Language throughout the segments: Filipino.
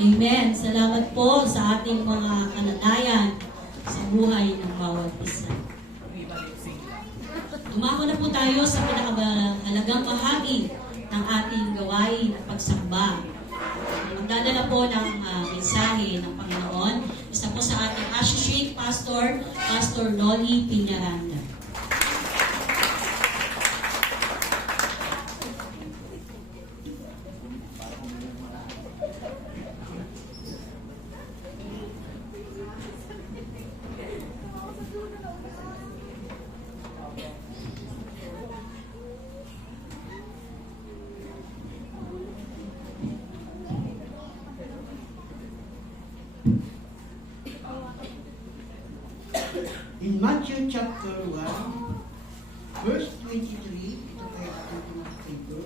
Amen. Salamat po sa ating mga kalagayan sa buhay ng bawat isa. Dumako na po tayo sa pinakamahalagang bahagi ng ating gawain at pagsamba. Magdadala po ng mensahe ng Panginoon. Isa po sa ating associate pastor, Pastor Loli Piñaranda. In Matthew chapter 1, verse 23, ito kaya ating pinaka-paper.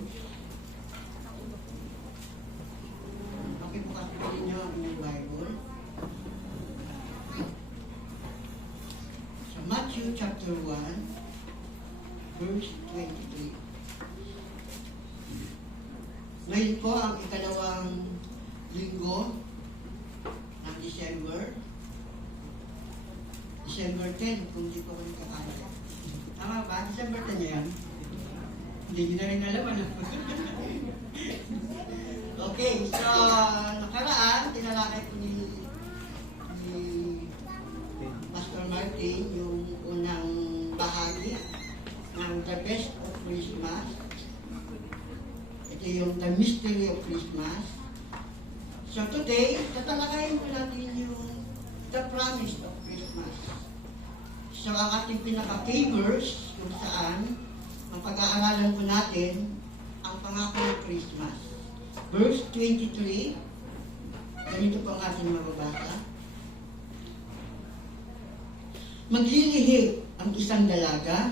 Pakibukas po ninyo ang inyong Bible. Sa Matthew chapter 1, verse 23. Ngayon po ang ikalawang linggo ng December 10, kung di ko kayo kakala. Tama ba? December 10 yan? Hindi nyo na rin alam, ano? Okay, so, nakaraan, tinalakay ko ni Pastor Martin yung unang bahagi ng The Best of Christmas. Ito yung The Mystery of Christmas. So today, tatalakayin ko natin yung The Promise of Christmas. So ang ating pinaka-key-verse kung saan mapag-aaralan po natin ang pangako ng Christmas. Verse 23, ganito po ang ating mababasa. Maglilihi ang isang dalaga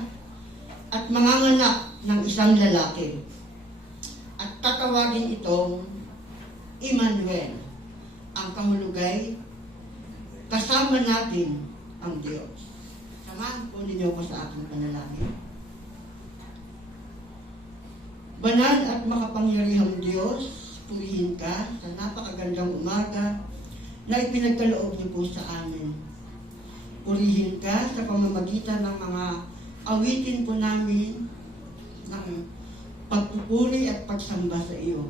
at manganganak ng isang lalaki at tatawagin itong Emmanuel, ang kahulugay, kasama natin ang Diyos. Samahan po ninyo ko sa aking panalangin. Banal at makapangyarihang Diyos, purihin ka sa napakagandang umaga na ipinagkaloob niyo po sa amin. Purihin ka sa pamamagitan ng mga awitin po namin ng pagpupuri at pagsamba sa iyo.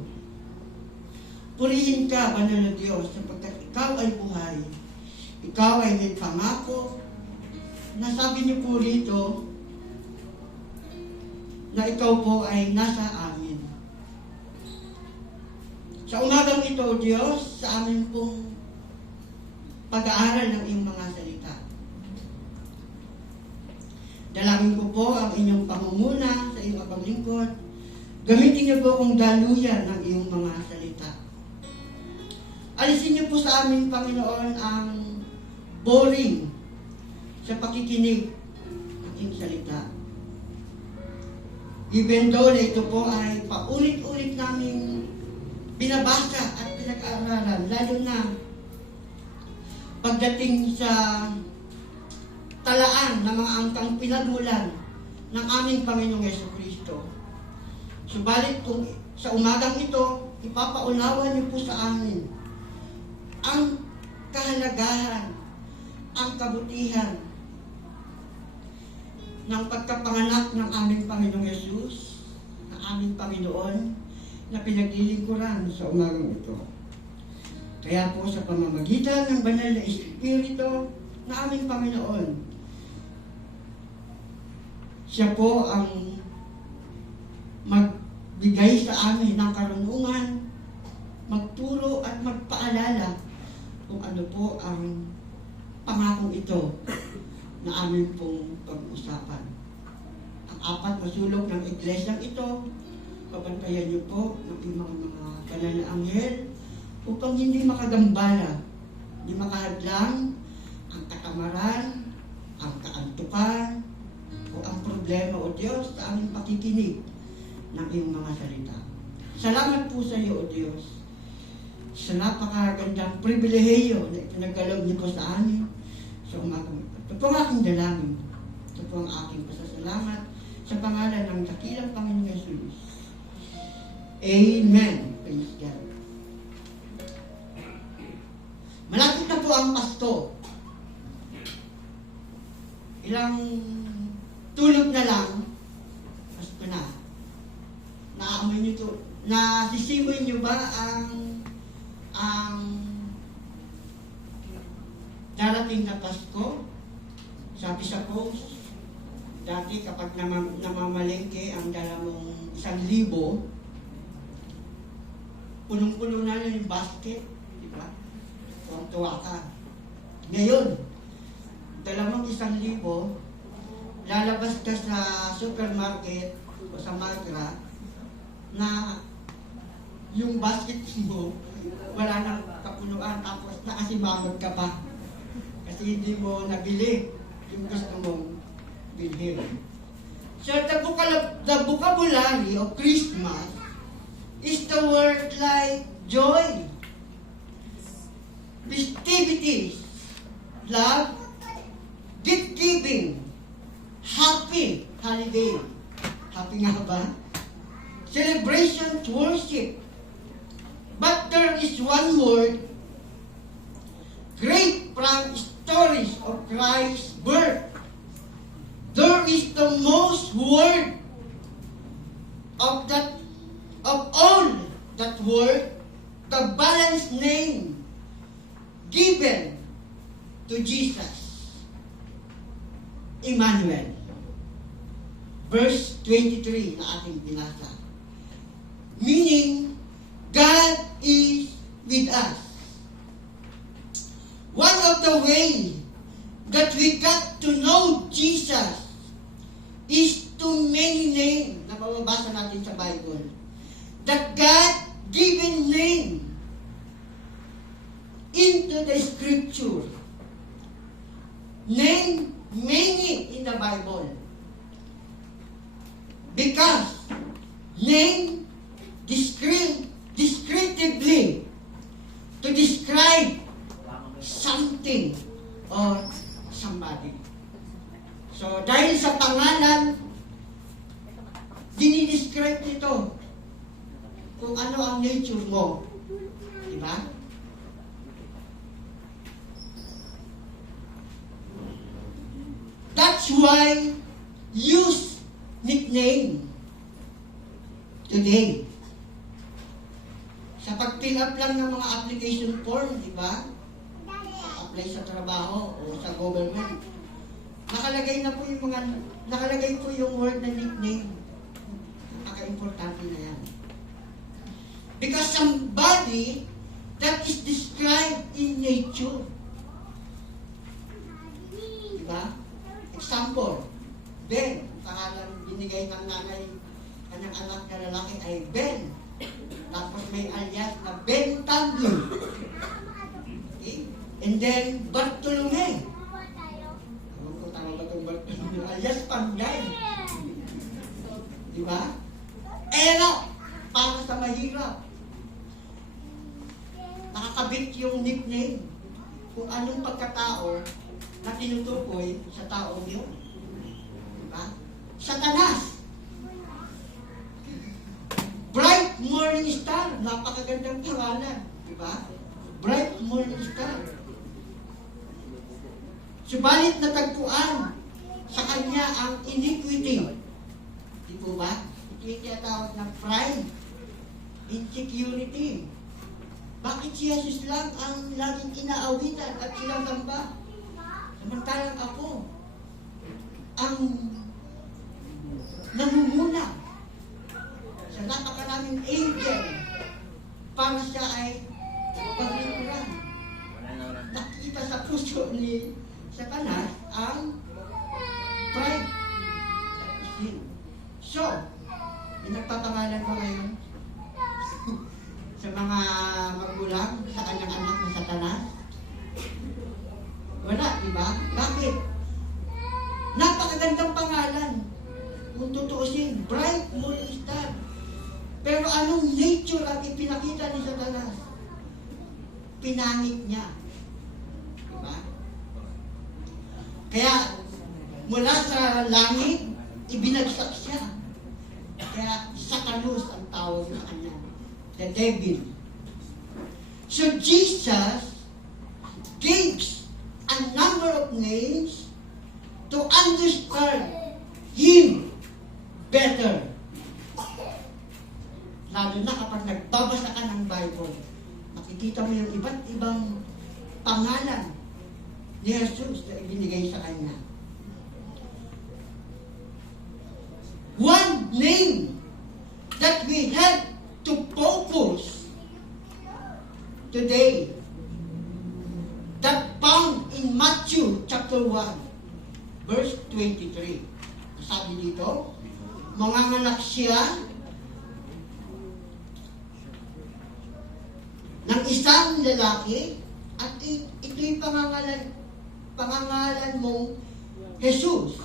Purihin ka, banal na Diyos, sapagkat ikaw ay buhay. Ikaw ay may pangako. Nasabi niyo po rito na ikaw po ay nasa amin. Sa umagang ito, Diyos, sa amin pong pag-aaral ng iyong mga salita. Dalangin ko po ang inyong pangunguna sa iyong abang lingkod. Gamitin niyo po kung daluyan ng iyong mga salita. Alisin niyo po sa amin, Panginoon, ang boring sa pakikinig ng iyong salita. Even though na ito po ay paulit-ulit namin binabasa at pinag-aaralan, lalo na pagdating sa talaan ng mga angkang pinagmulan ng aming Panginoong Jesucristo. Subalit kung sa umagang ito, ipapaunawa niyo po sa amin ang kahalagahan, ang kabutihan ng pagkapanganak ng aming Panginoong Yesus, ng aming Panginoon, na pinaglilingkuran sa umagang ito. Kaya po sa pamamagitan ng banal na Espiritu na aming Panginoon, siya po ang magbigay sa amin ng karunungan, magturo at magpaalala kung ano po ang pangakong ito na amin pong pag-usapan. Ang apat na sulok ng iglesyang ito, pabantayan niyo po ng mga banal na anghel upang hindi makagambala, hindi makahadlang ang katamaran, ang kaantukan, o ang problema o Diyos sa aming pakikinig ng iyong mga salita. Salamat po sa iyo, O Diyos, sa napakagandang pribilehiyo na ipinagkaloob niyo po sa amin sa umagang ito. Ito po ang aking dalangin. Ito po ang aking pasasalamat sa pangalan ng dakilang Panginoong Yesus. Amen. Praise God. Malapit na po ang Pasko. Ilang tulog na lang, Pasko na. Naamoy niyo to. Nasisimoy niyo ba ang darating na Pasko? Sabi sa post, dati kapag namamalengke ang dala mong 1,000, punong-puno na yung basket, di ba? Tuwang-tuwa ka. Ngayon, dala mong 1,000, lalabas ka sa supermarket o sa Markra na yung basket mo wala nang kapunuan, tapos nakasimangot ka pa kasi hindi mo nabili yung gusto mong bilhin. So the vocabulary of Christmas is the word like joy, festivities, love, gift-giving, happy holiday. Happy nga ba? Celebration, worship. But there is one word, great from stories of Christ's birth. There is the most word of all that word, the balanced name given to Jesus, Emmanuel. Verse 23 na ating binasa. Meaning, God is with us. One of the ways that we got to know Jesus is to many names na mababasa natin sa Bible. That God-given name into the Scripture. Name many in the Bible. Because name descriptively to describe something or somebody. So, dahil sa pangalan, dinidescribe nito kung ano ang nature mo. Diba? That's why use nickname today. Sa Sa pag-fill up lang ng mga application form, di ba? Apply sa trabaho o sa government. Nakalagay po yung word na nickname. Napaka-importante na yan. Because somebody that is described in nature. Diba? Example, Ben. Pangalan binigay ng nanay kanyang anak na lalaki ay Ben. Tapos may alias na Ben Tanglo. Okay? And then, Bartolome. Ewan ko, tama ba itong Bartolome? Alias Panggay. Diba? Enoch, para sa mahirap. Nakakabit yung nickname kung anong pagkatao na tinutukoy sa taong yun. Diba? Satanas. Bright Morning Star. Napakagandang pangalan. Diba? Bright Morning Star. Subalit natagpuan sa kanya ang iniquity. Di po ba? Ito yung tinatawag na pride, insecurity. Bakit si Jesus lang ang laging inaawitan at sinasamba? Samantalang ako ang namumuna sa napakaraming angel para siya ay paglikuran. Nakita sa puso ni Satanas ang pride. So, pinagpapangalan ko ngayon sa mga magulang sa kanyang anak na Satanas. Wala, di ba? Bakit? Napakagandang pangalan. Kung tutuusin, Bright Morning Star. Pero anong nature ang ipinakita ni Satanas? Pinangit niya. Diba? Kaya, mula sa langit, ibinagsak siya. Kaya, Satanas ang tawag sa kanya. The devil. So, Jesus gives a number of names to understand Him better. Lalo na kapag nagbabasa ka ng Bible, makikita mo yung iba't ibang pangalan ni Jesus na ibinigay sa Kanya. One name that we have to focus today that found in Matthew chapter 1 verse 23. Sabi dito, manganganak siya ng isang lalaki at ito'y pangangalan mong Jesus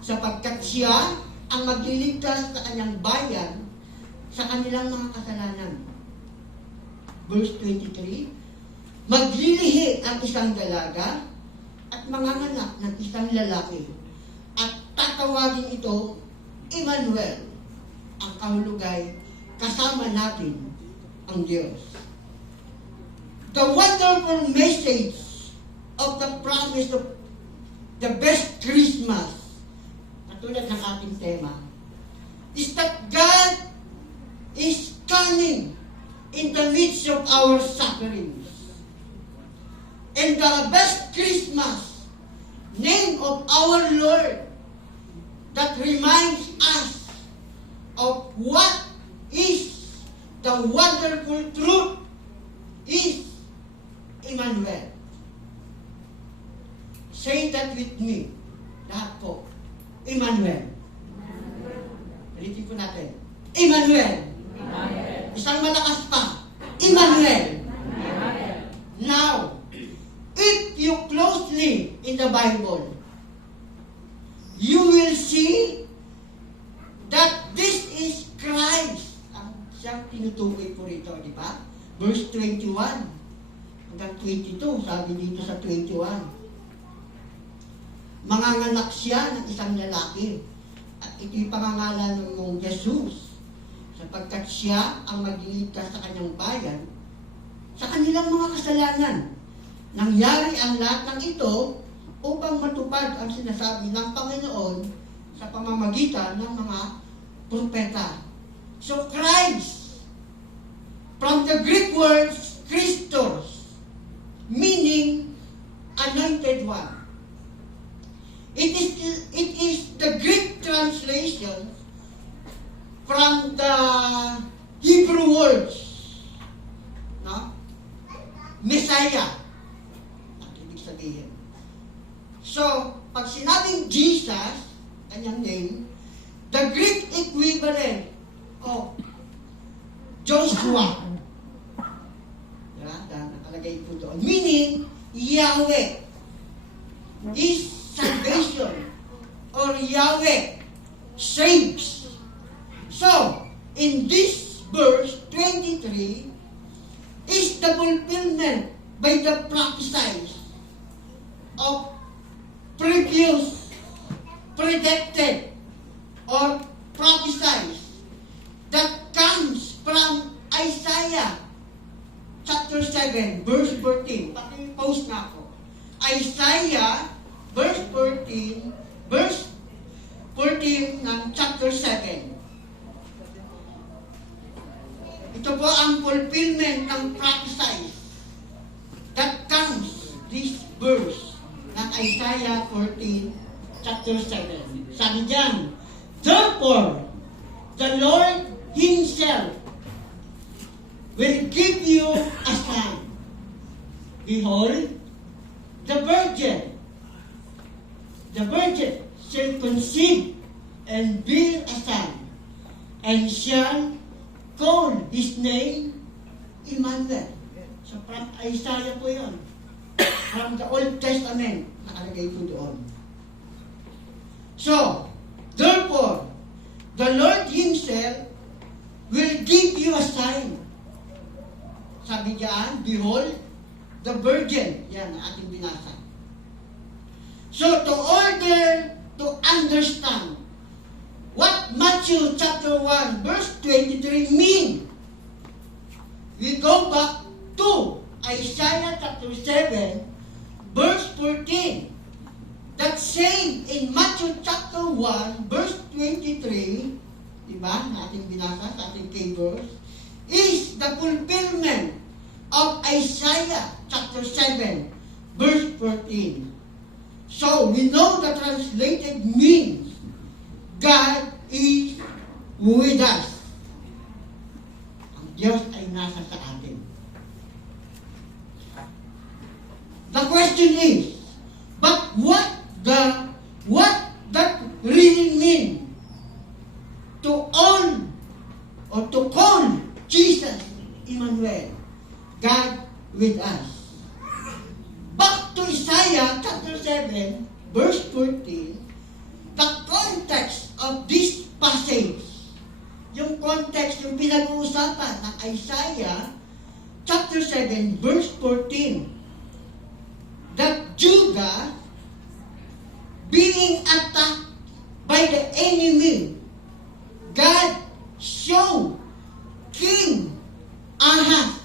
sapagkat siya ang magliligtas sa kanyang bayan sa kanilang mga kasalanan. Verse 23, maglilihi ang isang dalaga at manganganak ng isang lalaki at tatawagin ito Emmanuel, ang kahulugay kasama natin ang Diyos. The wonderful message of the promise of the best Christmas, katulad ng ating tema, is that God is coming in the midst of our sufferings. And the best Christmas, name of our Lord, that reminds us of what is the wonderful truth is Emmanuel. Say that with me. Lahat po. Emmanuel. Ulitin po natin. Emmanuel. Isang malakas pa. Emmanuel. Now, if you closely in the Bible, you will see that this is Christ. Ang siyang tinutukoy po rito, di ba? Verse 21 hanggang 22, sabi dito sa 21. Manganganak siya ng isang lalaki at ito'y pangangalan ng Jesus sapagkat siya ang magliligtas sa kanyang bayan sa kanilang mga kasalanan. Nangyari ang lahat ng ito upang matupad ang sinasabi ng Panginoon sa pamamagitan ng mga propeta. So Christ from the Greek word Christos, meaning anointed one. It is the Greek translation from the Hebrew words, no? Messiah. Ang ibig sabihin. So, pag sinabing Jesus, kanyang name, the Greek equivalent of Joshua. Diba? Nakalagay po doon. Meaning, Yahweh is salvation or Yahweh saves. So, in this verse 23 is the fulfillment by the prophecies of previous predicted or prophesies that comes from Isaiah chapter 7 verse 14. Paki-post na ako. Isaiah verse 14 ng chapter 7. Ito po ang fulfillment ng prophecies that comes this verse ng Isaiah 14 chapter 7. Sabi diyan, therefore, the Lord Himself will give you a sign. Behold, the virgin shall conceive and bear a son, and shall call his name Emmanuel. So from Isaiah po yun. From the Old Testament, nakalagay po doon. So, therefore, the Lord Himself will give you a sign. Sabi diyan, behold, the virgin. Yan, ang ating binasa. So, to order to understand what Matthew chapter 1 verse 23 mean, we go back to Isaiah chapter 7 verse 14. That same in Matthew chapter 1 verse 23, diba, na ating binasa sa ating key verse, is the fulfillment of Isaiah chapter 7 verse 14. So, we know the translated means God is with us. Ang Diyos ay nasa sa atin. The question is, but what that really mean to own or to call Jesus Emmanuel, God with us? Back to Isaiah chapter 7, verse 14, the context of this passage, yung context, yung pinag-uusapan ng Isaiah chapter 7, verse 14, that Judah being attacked by the enemy, God showed King Ahaz,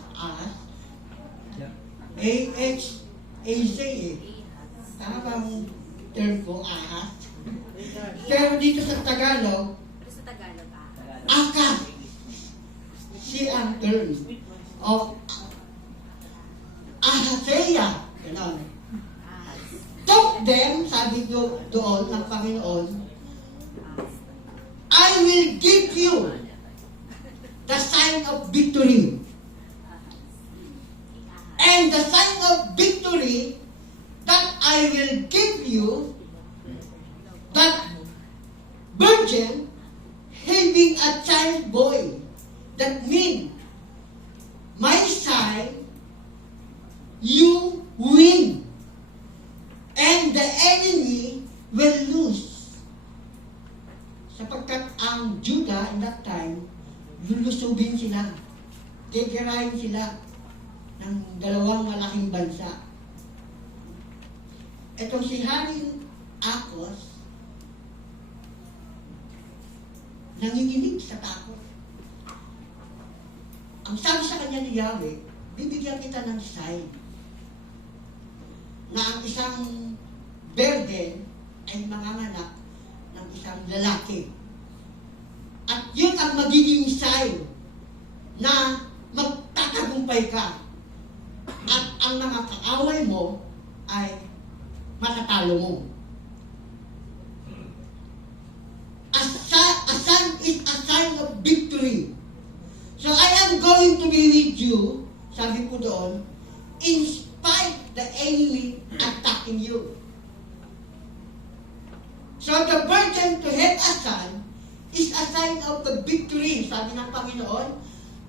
A-H-A-Z, tama bang term ko, Ahaz? Pero dito sa Tagalog, Akaz, si ang term of Ahaziah, gano'n. Took them, sabi doon ng Panginoon, I will give you the sign of victory. And the sign of victory that I will give you, that virgin having a child boy. That means, my sign, you win. And the enemy will lose. Sapagkat ang Judah in that time, lulusubin sila. Titirahin sila ng dalawang malaking bansa. Itong si Haring Akos, nanginginig sa takot. Ang sabi sa kanya ni Yahweh, bibigyan kita ng sign na ang isang virgin ay manganganak ng isang lalaki. At yun ang magiging sign na tatagumpay ka. At ang mga kaaway mo ay matatalo mo. A sign is a sign of victory. So I am going to be with you, sabi ko doon, in spite the enemy attacking you. So the burden to have a son is a sign of the victory. Sabi ng Panginoon,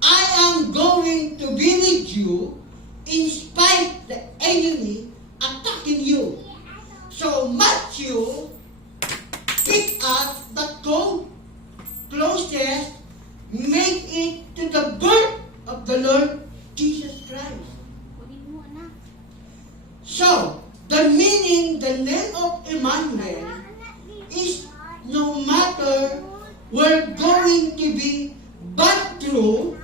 I am going to be with you in spite the enemy attacking you. So Matthew pick up the closest, make it to the birth of the Lord Jesus Christ. So, the meaning, the name of Emmanuel is no matter we're going to be bad through,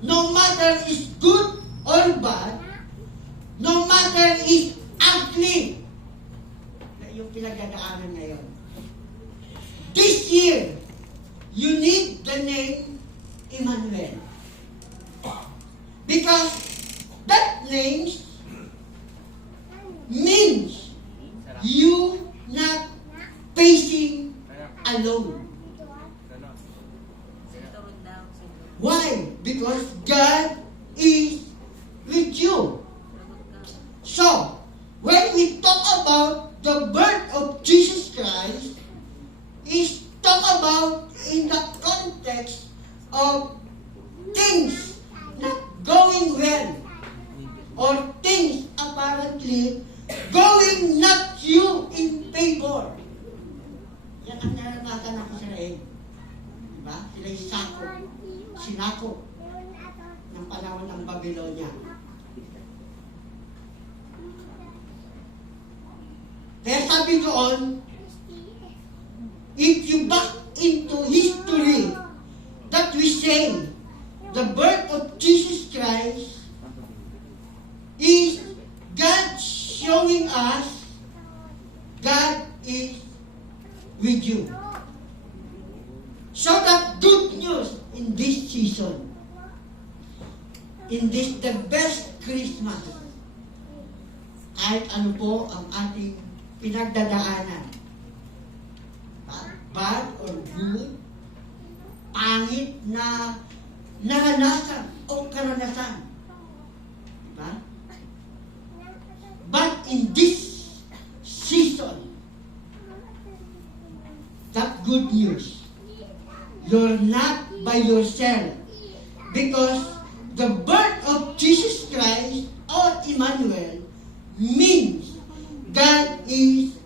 no matter it's good or bad, no matter it's ugly, na yung pinagdadaanan ngayon. This year, you need the name Emmanuel. Because that name means you not facing alone. Why? Because God is with you. So, when we talk about the birth of Jesus Christ, is talk about in the context of things not going well or things apparently going not you in favor. Yan ang naranasan ng Israel. Diba? Sila'y sinako ng panahon ng Babylonia. Kaya sabi doon, if you back into history, that we say, the birth of Jesus Christ is God showing us God is with you. So that good news in this season, in this the best Christmas, kahit ano po ang ating pinagdadaanan, bad or good, pangit na naranasan o karanasan. Diba? But in this season, that good news, you're not by yourself. Because the birth of Jesus Christ or Emmanuel means God is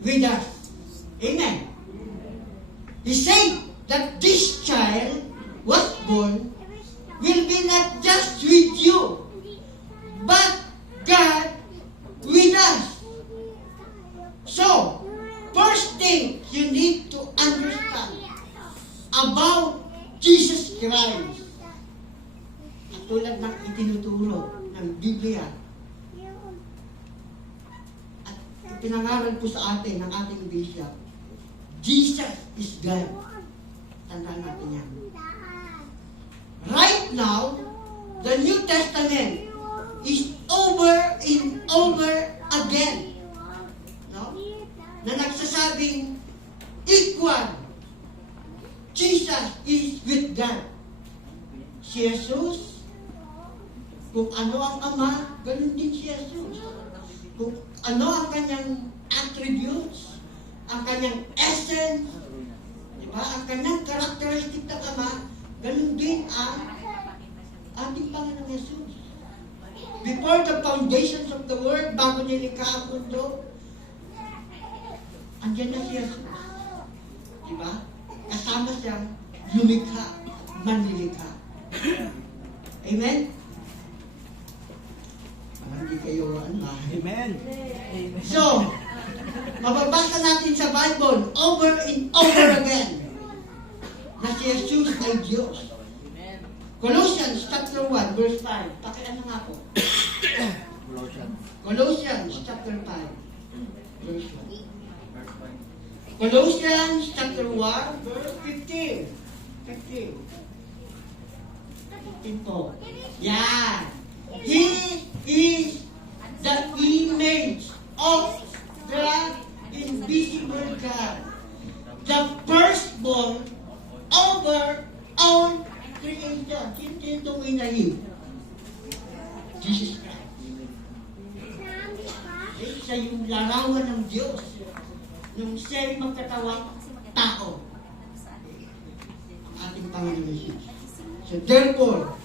with us. Amen. He said that this child was born will be not just with you, but God with us. So, first thing you need to understand about Jesus Christ, tulad ng itinuturo ng Biblia at ipinangaral po sa atin ng ating bishop, Jesus is God. Tandaan natin yan. Right now, the New Testament is over and over again. No? Na nagsasabing equal. Jesus is with God. Si Jesus, kung ano ang Ama, ganun din si Jesus. Kung ano ang kanyang attributes, ang kanyang essence, diba? Ang kanyang characteristic ng Ama, ganun din ang ating Panginoong Jesus. Before the foundations of the world, bago nilikha ang mundo, andyan na si Jesus. Diba? Kasama siyang lumikha, manlilikha. Amen? Hindi kayo, Amen. So, mababasa natin sa Bible over and over again na si Jesus ay Diyos. Colossians chapter 1 verse 5. Pakiano nga po. Colossians chapter 5 verse 1. Colossians chapter 1 verse 15. Ito. Yan. He is the image of the invisible God. The firstborn over all creation. Sino itong inahin? Jesus Christ. Siya yung larawan ng Diyos. Nung siya'y magkatawang tao. Ang ating Panginoon Jesus. So therefore,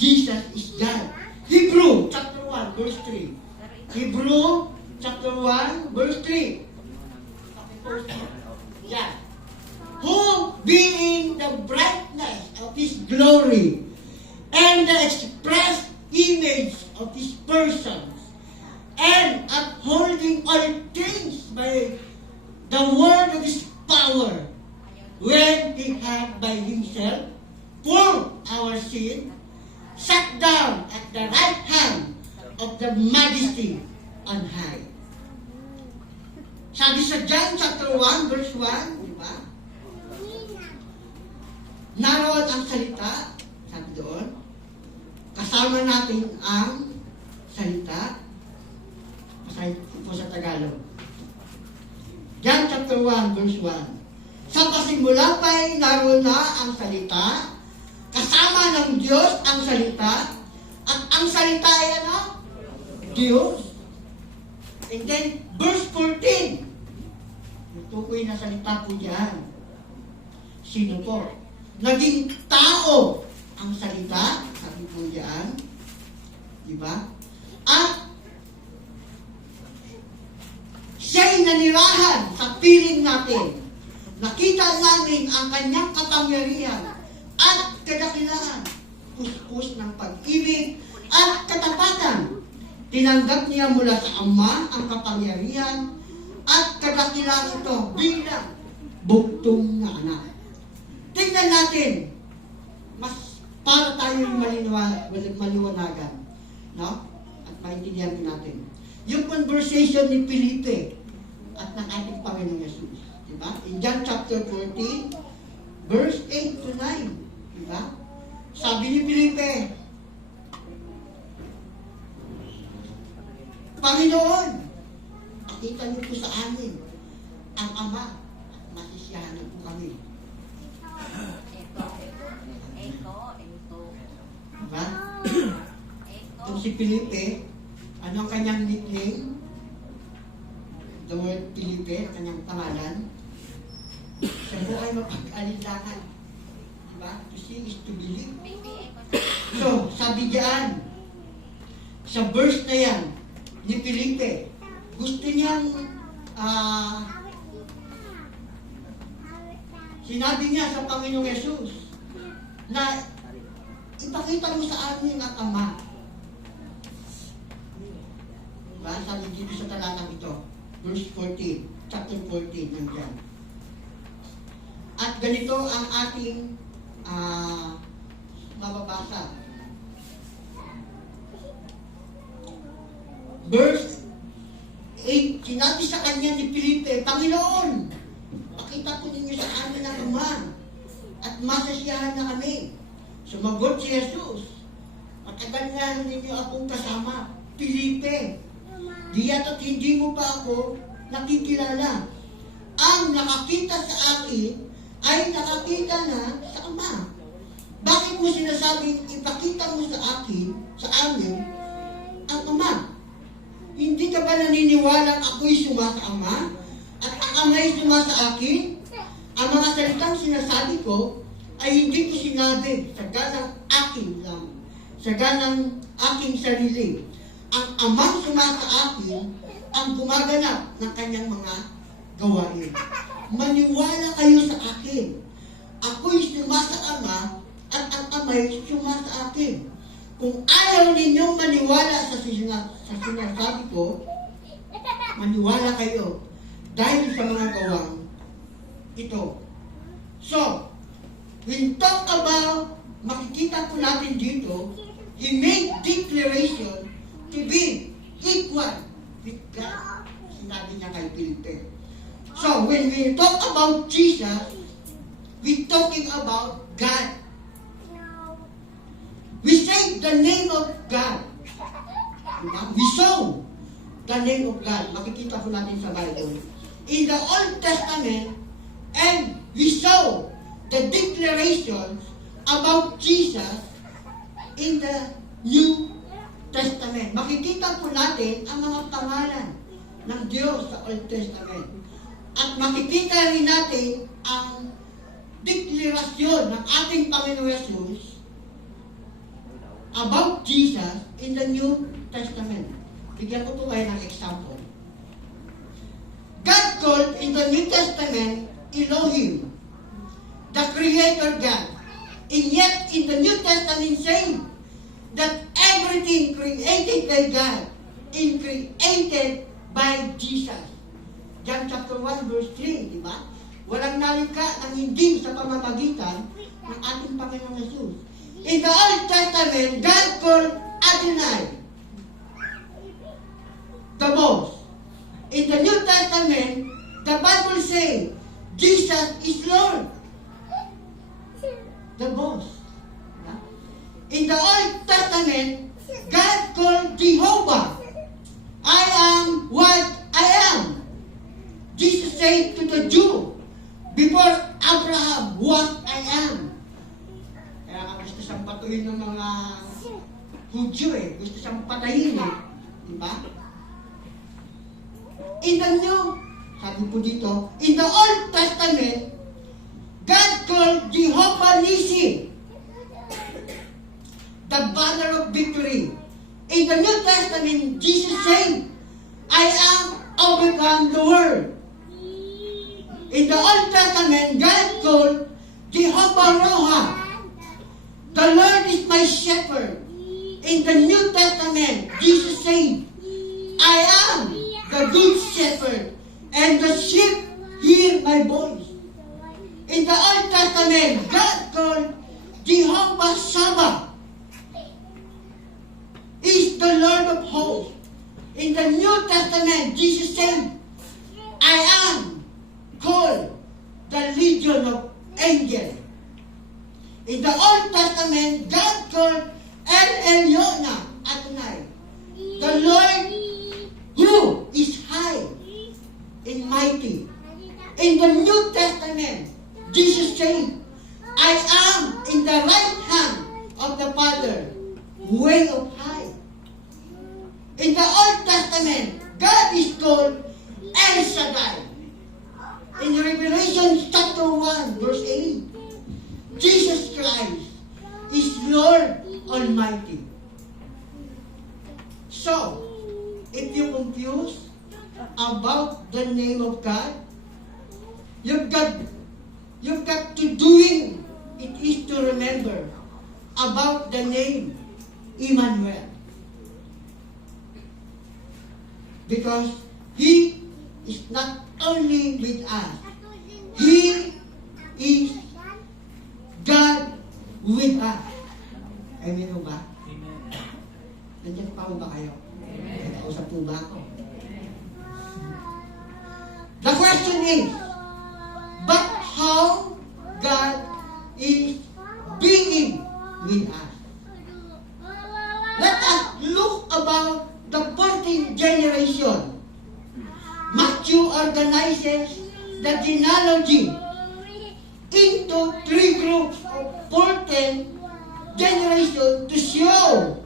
Jesus is God. Hebrew chapter 1 verse 3. Hebrew chapter 1 verse 3. Yeah. Who being the brightness of His glory and the express image of His person, and upholding all things by the word of His power, when He had by Himself for our sin, sat down at the right hand of the Majesty on high. Sabi sa John chapter 1 verse 1, di ba? Naroon ang salita, sabi doon, kasama natin ang salita, masaya po sa Tagalog. John chapter 1 verse 1. Sa pasimula pa'y naroon na ang salita, kasama ng Diyos ang salita, at ang salita ay ano? Diyos. And then, verse 14. Tukoy na salita po diyan. Sino po? Naging tao ang salita, sabi po diyan. Diba? At siya'y nanirahan sa piling natin. Nakita namin ang kanyang kapangyarihan at kadakilaan, puspos ng pag-ibig at katapatan. Tinanggap niya mula sa Ama ang kapangyarihan at kadakilaan ito bilang buktong na anak. Tingnan natin, mas para tayo maliwanagan, no? At maintindihan natin. Yung conversation ni Felipe at ng ating Panginoong Yesus. Diba? In John chapter 14, verse 8 to 9. Diba? Sabi ni Felipe, Panginoon, pakita niyo po sa amin ang Ama at masisiyahan po kami. Diba? Itong si Felipe, ano ang kanyang nickname? The word Felipe, ang kanyang pangalan. Siya po ay mapag-alinlangan. Diba? To see is to believe. So, sabi diyan, sa verse na yan, ni Felipe, gusto niyang, sinabi niya sa Panginoong Yesus, na ipakita mo sa amin ang Ama. Diba? Sabi dito sa talatang ito, verse 14, chapter 14, nandiyan. At ganito ang ating mababasa. Verse 8, sinabi sa kanya ni Felipe, Panginoon, pakita ko ninyo sa amin ang Ama at masasiyahan na kami. Sumagot si Jesus, matagal na ninyo akong kasama, Felipe. Diya't at hindi mo pa ako nakikilala. Ang nakakita sa akin ay nakakita na sa Ama. Bakit mo sinasabing ipakita mo sa akin, sa amin, ang Ama? Hindi ka ba naniniwalang ako'y suma sa Ama at ang Ama'y suma sa akin? Ang mga salitang sinasabi ko ay hindi ko sinabi sa ganang akin lang, sa ganang aking sarili. Ang Amang suma sa akin ang gumaganap ng kanyang mga gawain. Maniwala kayo sa akin. Ako'y suma sa Ama at ang Ama'y suma sa akin. Kung ayaw ninyong maniwala sa sinasabi ko, maniwala kayo dahil sa mga gawang ito. So, when talk about, makikita po natin dito, he made declaration to be equal with God. Sinabi niya kay Felipe. So, when we talk about Jesus, we're talking about God. Diba? We saw the name of God. Makikita po natin sa Bible. In the Old Testament, and we saw the declarations about Jesus in the New Testament. Makikita po natin ang mga pangalan ng Diyos sa Old Testament. At makikita rin natin ang deklarasyon ng ating Panginoon Jesus about Jesus in the New Testament. Bigyan ko po kayo ng example. God called in the New Testament Elohim, the Creator God. And yet in the New Testament saying that everything created by God is created by Jesus. John chapter 1 verse 3, di ba? Walang nalika ng hindi sa pamamagitan ng ating Panginoong Jesus. In the Old Testament, God called Adonai the boss. In the New Testament, the Bible says Jesus is Lord, the boss. In the Old Testament, God called Jehovah, I am what I am. Jesus said to the Jew, before Abraham was I am. Kaya nga gusto siyang patuhin ng mga Hudyo gusto siyang patayin di ba? In the New, sabi po dito, in the Old Testament, God called Jehovah Nissi, the banner of victory. In the New Testament, Jesus said, I am overcome the world. In the Old Testament, God called Jehovah Roha, the Lord is my shepherd. In the New Testament, Jesus said, I am the good shepherd, and the sheep hear my voice. In the Old Testament, God called Jehovah Sabbath, is the Lord of hosts. In the New Testament, Jesus said, I am called the legion of angels. In the Old Testament, God called El Elyon Adonai, the Lord who is high and mighty. In the New Testament, Jesus said, I am in the right hand of the Father, way up high. In the Old Testament, God is called El Shaddai. In Revelation chapter 1, verse 8, Jesus Christ is Lord Almighty. So, if you confuse about the name of God, you've got to doing it is to remember about the name Emmanuel. Because He is not only with us, He is God with us. Amen mo ba? Nandiyan pa mo ba kayo? Kausap po ba ako? The question is, but how God is being with us? Let us look about the 14th generation. Matthew organizes the genealogy into 3 groups of 14 generations to show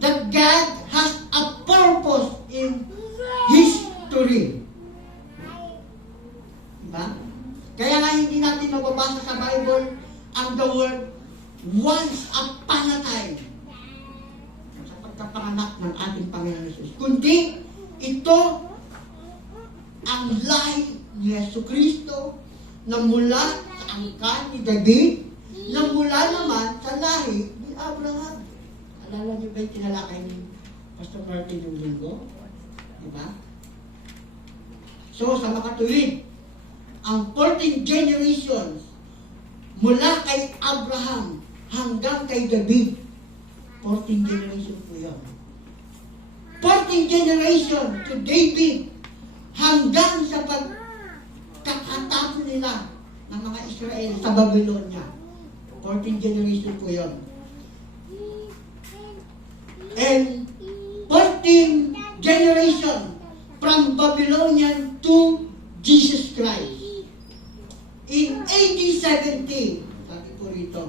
that God has a purpose in history. Diba? Kaya nga hindi natin mababasa sa Bible ang the word once upon a time sa pagkapanganak ng ating Panginoon Jesus. Kundi ito ang lahi ni Jesucristo na mula sa angkan ni David, na mula naman sa lahi ni Abraham. Alala niyo ba yung tinalakay ni Pastor Martin yung linggo? Diba? So, sa makatuwid, ang 14 generations mula kay Abraham hanggang kay David, 14 generations po yun. 14 generation to David hanggang sa pagkakatapos nila ng mga Israel sa Babylonia. 14 generation po yun. And 14 14 generation from Babylonian to Jesus Christ. In AD 70, sabi po rito,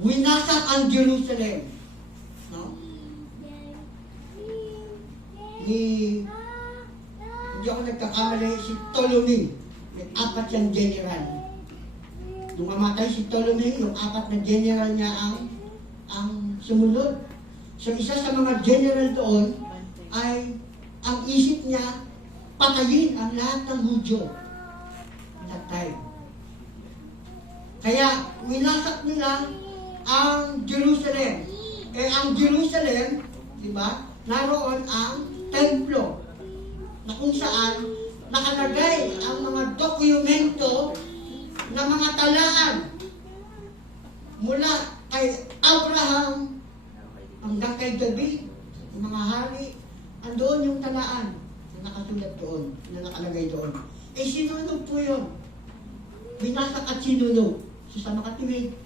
winasak ang Jerusalem. No? Hindi ako nagkakamali, si Ptolemy, may 4 siyang general. Nung mamatay si Ptolemy, yung 4 na general niya ang sumunod. So isa sa mga general doon ay ang isip niya patayin ang lahat ng Hudyo that time. Kaya winasak nila ang Jerusalem. Eh ang Jerusalem, di ba, naroon ang templo na kung saan nakalagay ang mga dokumento ng mga talaan mula kay Abraham hanggang kay David, yung mga hari, andoon yung talaan na nakasulat doon, na nakalagay doon. Eh sinunog po yun. Binasak at sinunog. So sa makatiwid,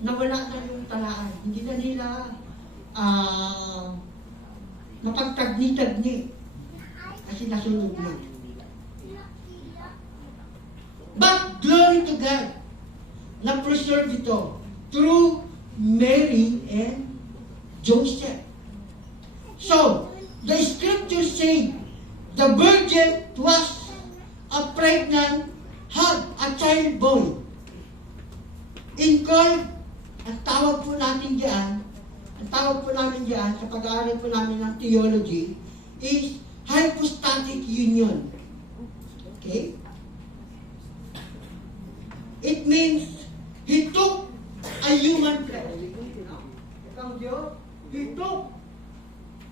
nawala na yung talaan. Hindi na nila mapagtagni-tagni kasi nasunog na. But glory to God na preserve ito through Mary and Joseph. So, the scriptures say the virgin was a pregnant, had a child boy. In called, ang tawag po natin diyan sa pag-aaral po namin ng theology is hypostatic union. Okay? It means he took a human flesh. He took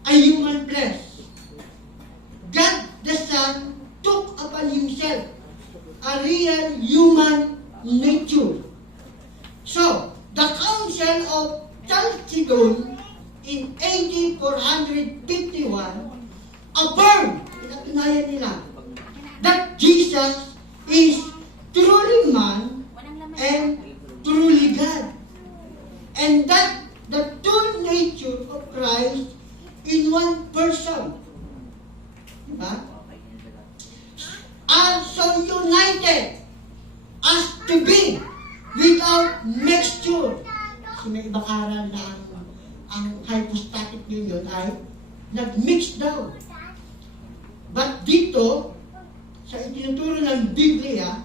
a human flesh. God the Son took upon himself a real human nature. So, the Council of Chalcedon in AD 451 affirmed, pinatunayan nila, that Jesus is truly man and truly God. And that the two nature of Christ in one person, diba, are so united as to be without mixture. Kasi may ibang aral na ang hypostatic union ay nag-mix daw. But dito, sa itinuturo ng Biblia,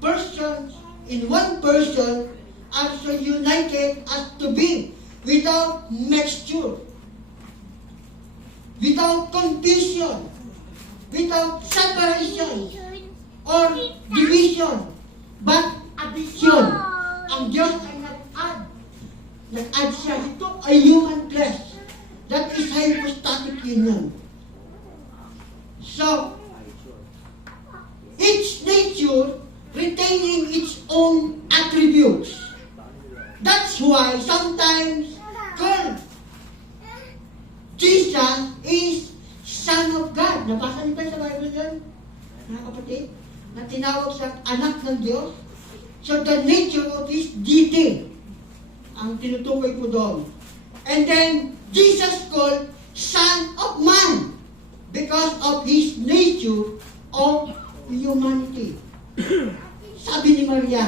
persons in one person are so united as to be without mixture, without confusion, without separation or division, but addition. Ang Diyos ay nag-add siya. He took a human flesh. That is hypostatic union. So, each nature retaining its own attributes. That's why sometimes called Jesus is Son of God. Nabasa niyo ba sa Bible yun, mga kapatid? Na tinawag sa anak ng Diyos. So the nature of His deity ang tinutukoy po doon. And then Jesus called Son of Man because of His nature of humanity. Sabi ni Maria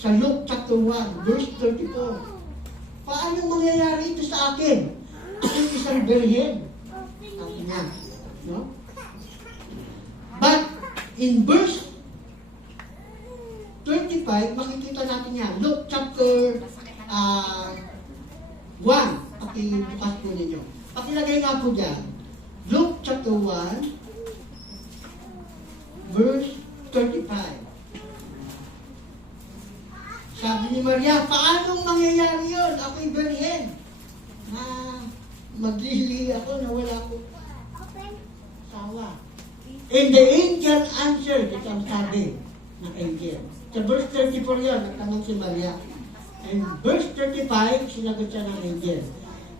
sa Luke chapter 1 verse 34, paano mangyayari ito sa akin? Ako'y isang birhen. Sabi niya, no? But in verse 25, makikita natin yan. Luke chapter 1. Pakibukas po ninyo. Pakilagay nga po dyan. Luke chapter 1, verse 35. Sabi ni Maria, paano mangyayari yun? Ako'y birhen. Maglili ako na wala ko sawa. And the angel answered, ito ang sabi ng angel. Sa verse 34 yun, nagtanong si Maria. And verse 35, sinagot siya ng angel.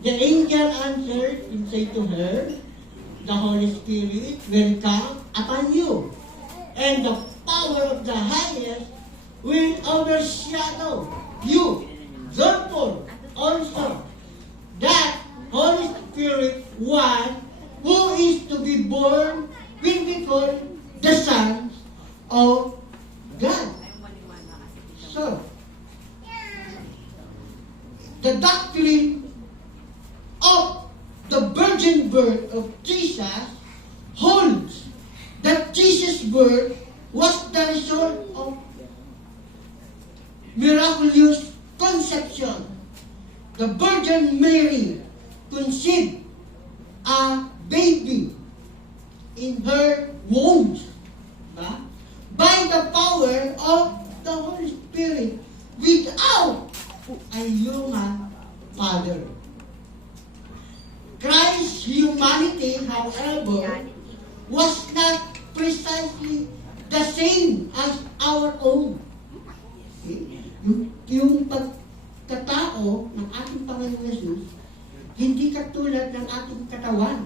The angel answered and said to her, the Holy Spirit will come upon you, and the power of the highest will overshadow you. Therefore, also, doctrine of the virgin birth of Jesus holds that Jesus' birth was the result of miraculous conception. The Virgin Mary conceived a baby in her womb by the power of the Holy Spirit without a human father. Christ's humanity, however, was not precisely the same as our own. Okay? Yung pagkatao ng ating Panginoon Jesus, hindi katulad ng ating katawan.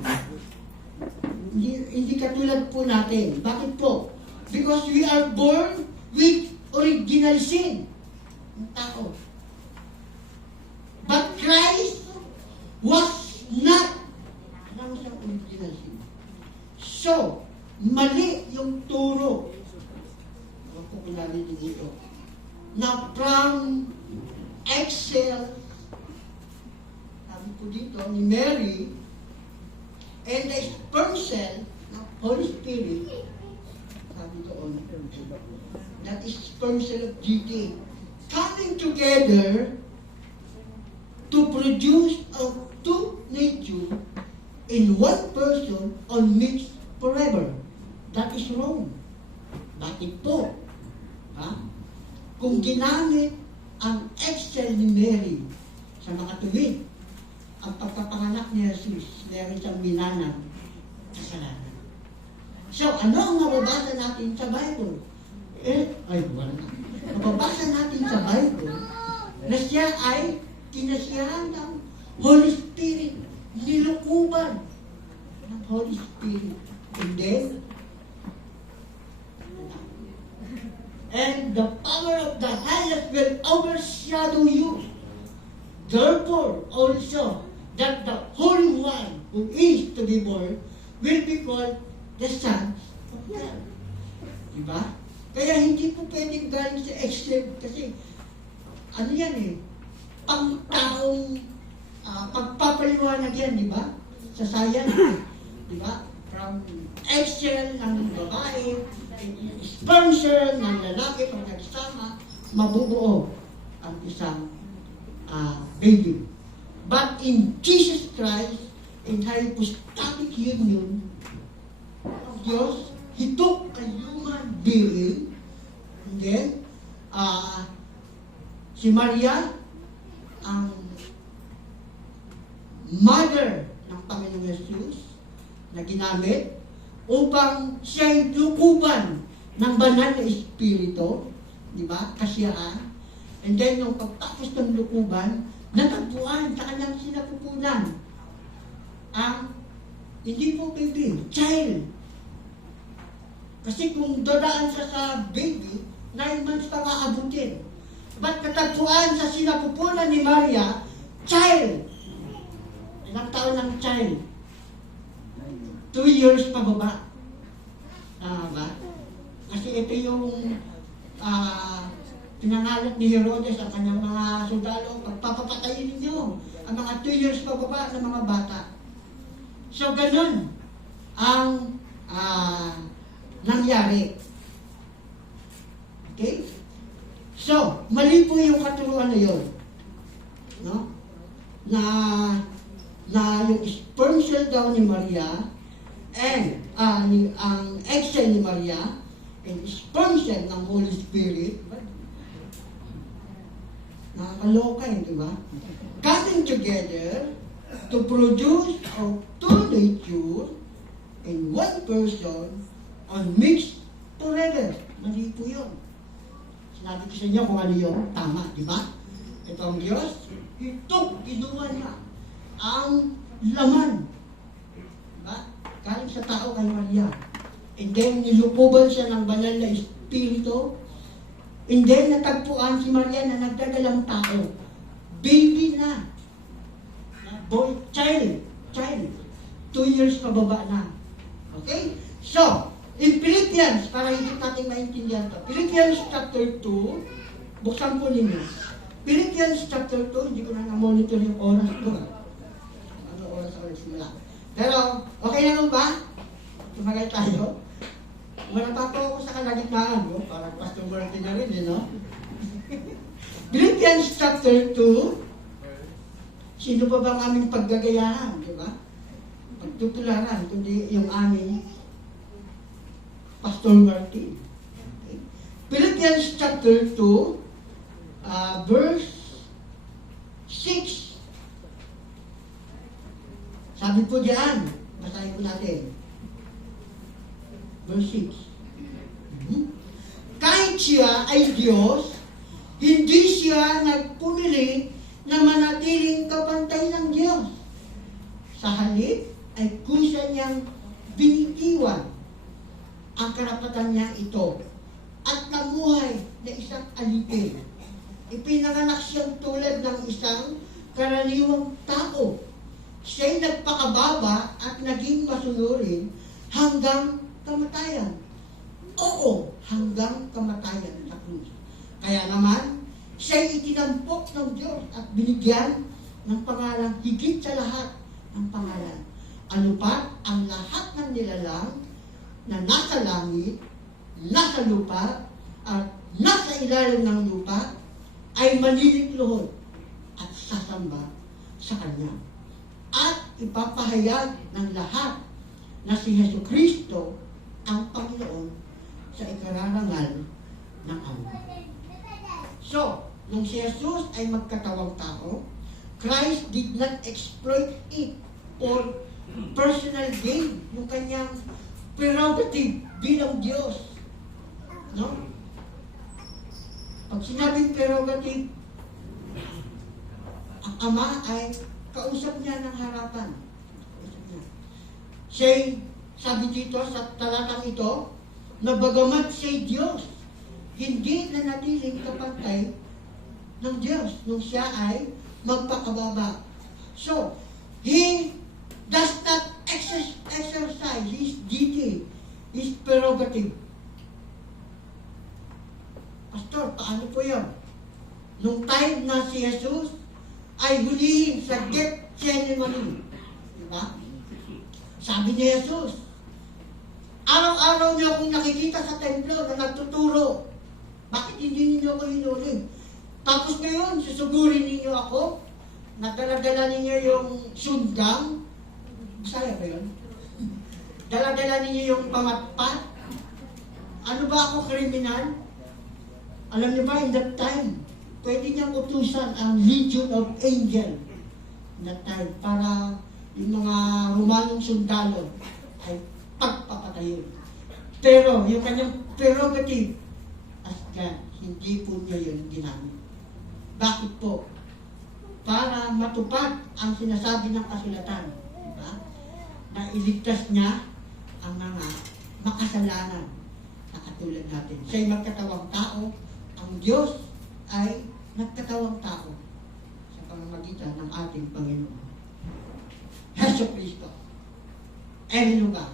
Hindi katulad po natin. Bakit po? Because we are born with original sin. Ang tao. But Christ was not ng original sin. So, mali yung turo. Huwag ko pinalitin dito. Na from Excel, sabi po dito, ni Mary, and the sperm cell ng Holy Spirit, sabi doon, that is sperm cell of GT, coming together to produce a two nature in one person on mixed forever. That is wrong. Bakit po? Ha? Kung ginamit ang Excel ni Mary sa mga tuwid, ang pagpapanganak ni Jesus, meron siyang minanang kasalanan. So, ano ang mababasa natin sa Bible? Wala. Mababasa natin sa Bible na siya ay kinasiyahan ng Holy Spirit, nilukuban ng Holy Spirit. And the power of the highest will overshadow you. Therefore, also, that the Holy One who is to be born will be called the Son of God. Diba? Kaya hindi po pwedeng galing sa Excel kasi ano yan pang-taong pagpapaliwanag yan, di ba? Sa science, di ba? From Excel ng babae, sperm cell ng lalaki pag nagsama, mabubuo ang isang baby. But in Jesus Christ, in hypostatic union of Diyos, He took a human being, and then, si Maria, ang mother ng Panginoong Jesus, na ginamit upang siya'y lukuban ng banal na espiritu, di ba? Kasiyahan. And then, nung pagtapos ng lukuban, natagpuan sa kanyang sinapupunan ang hindi po baby, child. Kasi kung dadaan siya sa baby, 9 months pa maabutin. But natagpuan sa sinapupunan ni Maria, child. Ilang taon ng child? 2 years pababa. Ba? Kasi ito yung pinangalat ni Herodes ang kanyang mga sundalo, pagpapapatayin ninyo ang mga 2 years pababa ng mga bata. So, ganun ang nangyari. Okay? So, mali po yung katuruan na yun. No? Na yung sperm cell daw ni Maria and ang egg cell ni Maria and sperm cell ng Holy Spirit, nakakaloka yun, di ba? Coming together to produce two natures in one person on mixed forever. Mali po yun. Sinabi ko sa inyo kung ano yung tama, di ba? Ito ang Diyos, kinuha niya ang laman. Diba? Galing sa tao kay Maria. And then, nilukuban siya ng banal na espiritu. And then, natagpuan si Maria na nagdadalang tao. Baby na. Boy, child. 2 years pababa na. Okay? So, in Philippians, para hindi natin maintindihan ito. Philippians chapter 2, buksan po ninyo. Philippians chapter 2, hindi ko na na-monitor yung oras ko. Ano oras ako nagsimula. Pero, okay na ba? Tumagay tayo. Manatato ako sa kalagitnaan, no? Parang Pastor Martin na rin, no? Philippians chapter 2, sino pa ba ang aming paggagayahan, di ba? Pagtutularan, kundi yung aming Pastor Martin. Okay. Philippians chapter 2, verse 6. Sabi po diyan, basahin po natin. Verse 6. Kahit siya ay Diyos, hindi siya nagpumili na manatiling kapantay ng Diyos. Sa halip ay kusa niyang binitiwan ang karapatan niya ito at namuhay na isang alipin. Ipinanganak siyang tulad ng isang karaniwang tao. Siya'y nagpakababa at naging masunurin hanggang kamatayan. Oo, hanggang kamatayan sa krus. Kaya naman, siya'y itinampok ng Diyos at binigyan ng pangalang higit sa lahat ng pangalan. Ano pa ang lahat ng nilalang na nasa langit, nasa lupa, at nasa ilalim ng lupa, ay maniliklod at sasamba sa Kanya. At ipapahayag ng lahat na si Jesucristo ang Panginoon sa ikararangal ng Ama. So, nung si Jesus ay magkatawang tao, Christ did not exploit it for personal gain, yung kanyang prerogative bilang Diyos. No? Pag sinabing prerogative, ang Ama ay kausap niya ng harapan. Kausap niya. Siya'y, sabi dito sa talatang ito, na bagamat siya'y Diyos, hindi na natiling kapantay ng Diyos nung siya ay magpakababa. So, He does not exercise His deity, His prerogative. Pastor, paano po yun? Nung time na si Jesus ay hulihin sa Gethsemane. Diba? Sabi ni Jesus, araw-araw niyo akong nakikita sa templo na nagtuturo. Bakit hindi niyo ako hinuling? Tapos ngayon, susugurin ninyo ako, nadala-dala ninyo yung sundang, Bisaya ba yun? Dala-dala ninyo yung pamatpat. Ano ba ako, kriminal? Alam niyo ba, in that time, pwede niyang utusan ang legion of angel in that time para yung mga Romanong sundalo ay pagpapatayo. Pero yung kanyang prerogative as God, hindi po niya yun ginamit. Bakit po? Para matupad ang sinasabi ng kasulatan. Diba? Na iligtas niya ang mga makasalanan na katulad natin. Siya'y magkatawang tao, ang Diyos ay nagkatawang tao sa pamamagitan ng ating Panginoon. Heso Kristo. Amen ba?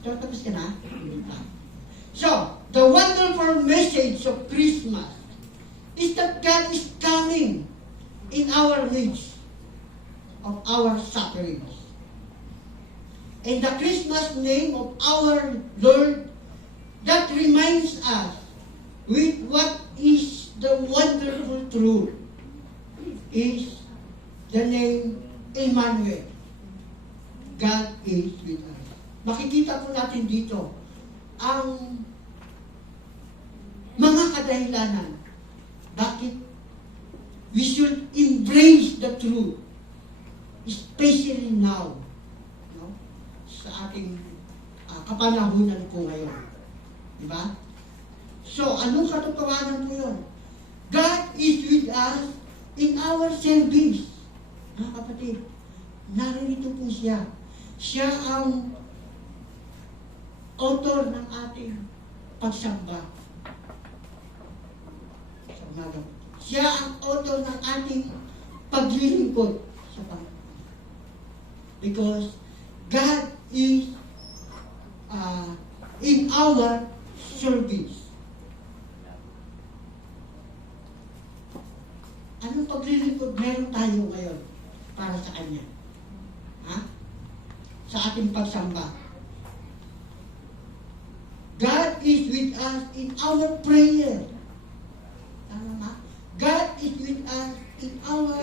Ito, tapos ka na? So, the wonderful message of Christmas is that God is coming in our midst of our sufferings. And the Christmas name of our Lord that reminds us with what is the wonderful truth is the name Emmanuel. God is with us. Makikita po natin dito ang mga kadahilanan bakit we should embrace the truth, especially now, no? Sa ating kapanahunan po ngayon. Diba? So, anong katotohanan po yun? God is with us in our service. Mga kapatid, naririto po siya. Siya ang author ng ating pagsamba. Sa umaga. Siya ang author ng ating paglilingkod sa Panginoon. Because God is in our service. Anong paglilingkod meron tayo ngayon para sa Kanya? Ha? Sa ating pagsamba. God is with us in our prayer. Tama ba? God is with us in our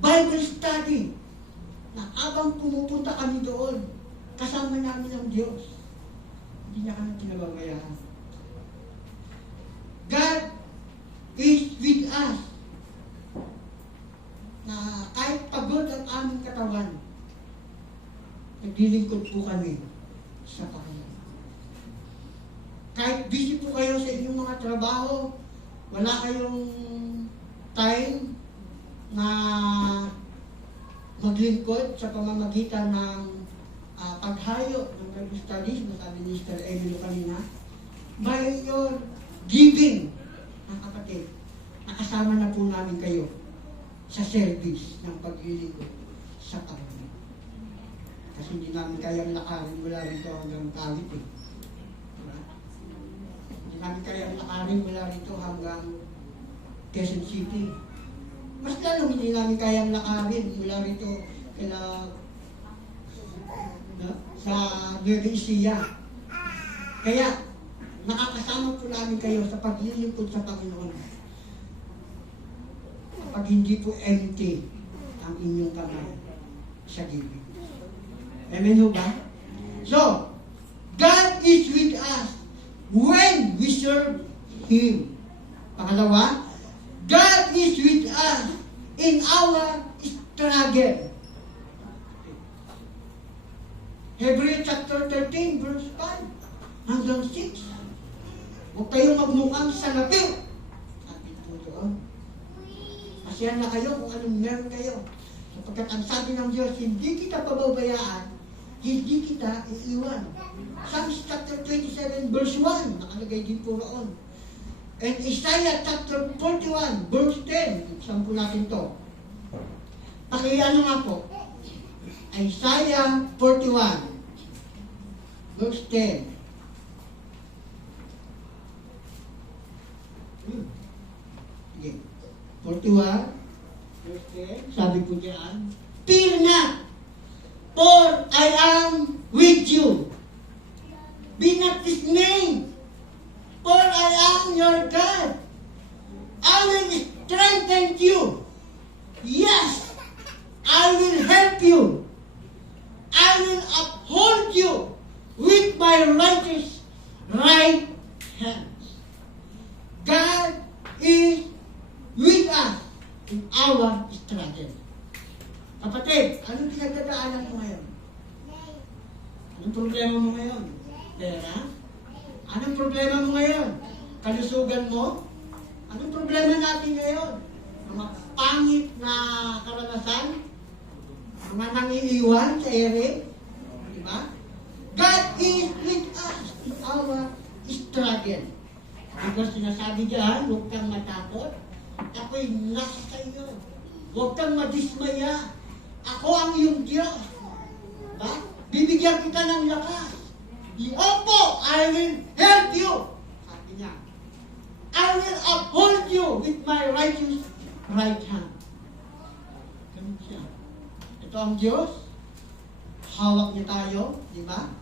Bible study. Na habang pumupunta kami doon, kasama namin ang Diyos. Hindi niya kami pinababayaan. God is with us. Na kahit pagod ang aming katawan, naglilingkod po kami sa Panginoon. Kahit busy po kayo sa inyong mga trabaho, wala kayong time na maglingkod sa pamamagitan ng paghayo ng Bible studies, sabi ni Mr. Emilio kanina, by your giving, mga kapatid, nakasama na po namin kayo sa service ng paglilingkod sa Panginoon. Kasi hindi namin kayang lakarin mula rito hanggang Kawit eh. Diba? Hindi namin kayang lakarin mula rito hanggang Quezon City. Mas lalo hindi namin kayang lakarin mula rito sa Nueva Ecija. Kaya, nakakasama po namin kayo sa paglilingkod sa Panginoon. Kapag hindi po empty ang inyong kamay sa giving. Amen ho ba? So, God is with us when we serve Him. Pangalawa, God is with us in our struggle. Hebrews chapter 13, verse 5 hanggang 6. Huwag kayong magmukhang salapi. Sabi po doon. Pasiyan na kayo kung anong meron kayo. Sapagkat ang sabi ng Diyos, hindi kita pababayaan, hindi kita iiwan. Psalms chapter 27, verse 1, nakalagay din po roon. And Isaiah chapter 41, verse 10, saan po natin to? Pakiano nga po. Isaiah 41, verse 10. Sige. 41, verse 10, sabi po diyan, fear not, for I am with you. Be not dismayed, for I am your God. I will strengthen you. Yes, I will help you. I will uphold you with my righteous right hand. God is with us in our struggle. Kapatid, anong pinagdadaanan mo ngayon? Anong problema mo ngayon? Pera? Anong problema mo ngayon? Kalusugan mo? Anong problema natin ngayon? Mga pangit na karanasan? Mga nangiiwan sa ere? Diba? God is with us in our struggle. Because sinasabi dyan, huwag kang matakot. Ako'y nasa iyo. Huwag kang madismaya. Ako ang iyong Diyos. Diba? Bibigyan kita ng lakas. Opo, I will help you. Sabi niya, I will uphold you with my righteous right hand. Ganun siya. Ito ang Diyos. Hawak niya tayo, di ba?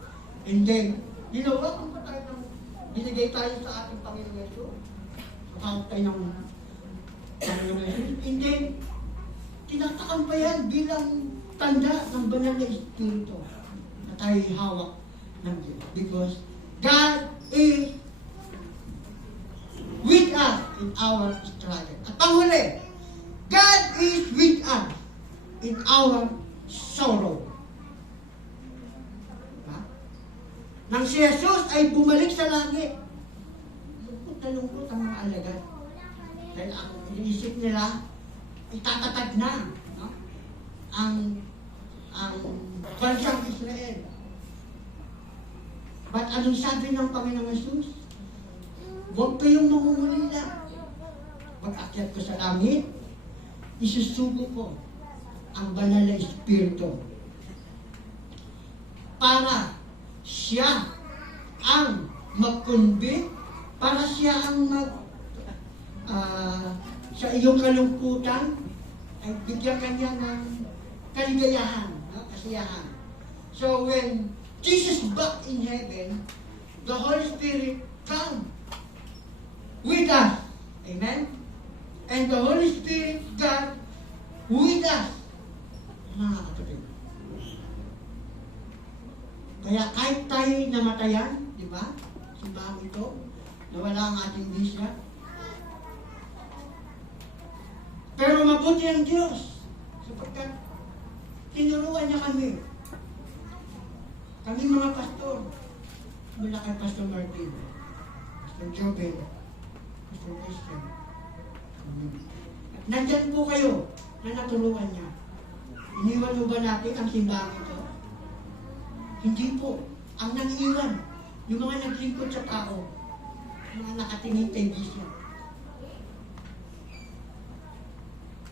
And then, ginawa kung pa tayo ng binigay tayo sa ating Panginoon Yesus. Hawak tayo ng Panginoon Yesus. And then, tinatakam pa yan bilang tanda ng banal na Espiritu na tayo hawak ng Diyos. Because God is with us in our struggle. At panghuli, God is with us in our sorrow. Diba? Nang si Jesus ay bumalik sa langit, lungkot na lungkot ang mga alagad. Dahil ang iniisip nila, itatatag na, no? ang bansang Israel. But anong sabi ng Panginoong Jesus? Huwag kayong mamumulila. Pag-akyat ko sa langit, isusugo ko ang banal na Espiritu para siya ang mag-convict, para siya ang sa iyong kalungkutan, ay bigyan ka niya ng kaligayahan, no? Kasiyahan. So when Jesus back in heaven, the Holy Spirit come with us. Amen? And the Holy Spirit God with us. Mga kapatid. Kaya kahit tayo namatayan, di ba? Simbahan ito, nawala ang ating bisya. Pero mabuti ang Diyos sapagkat tinuruan niya kami. Kami mga pastor, mula kay Pastor Martin, Pastor Jobel, Pastor Christian. At nandyan po kayo na natulungan niya. Iniwan mo ba natin ang simbahan ito? Hindi po. Ang nang-iwan, yung mga naglingkod sa tao, mga nakatingin kay bisyo.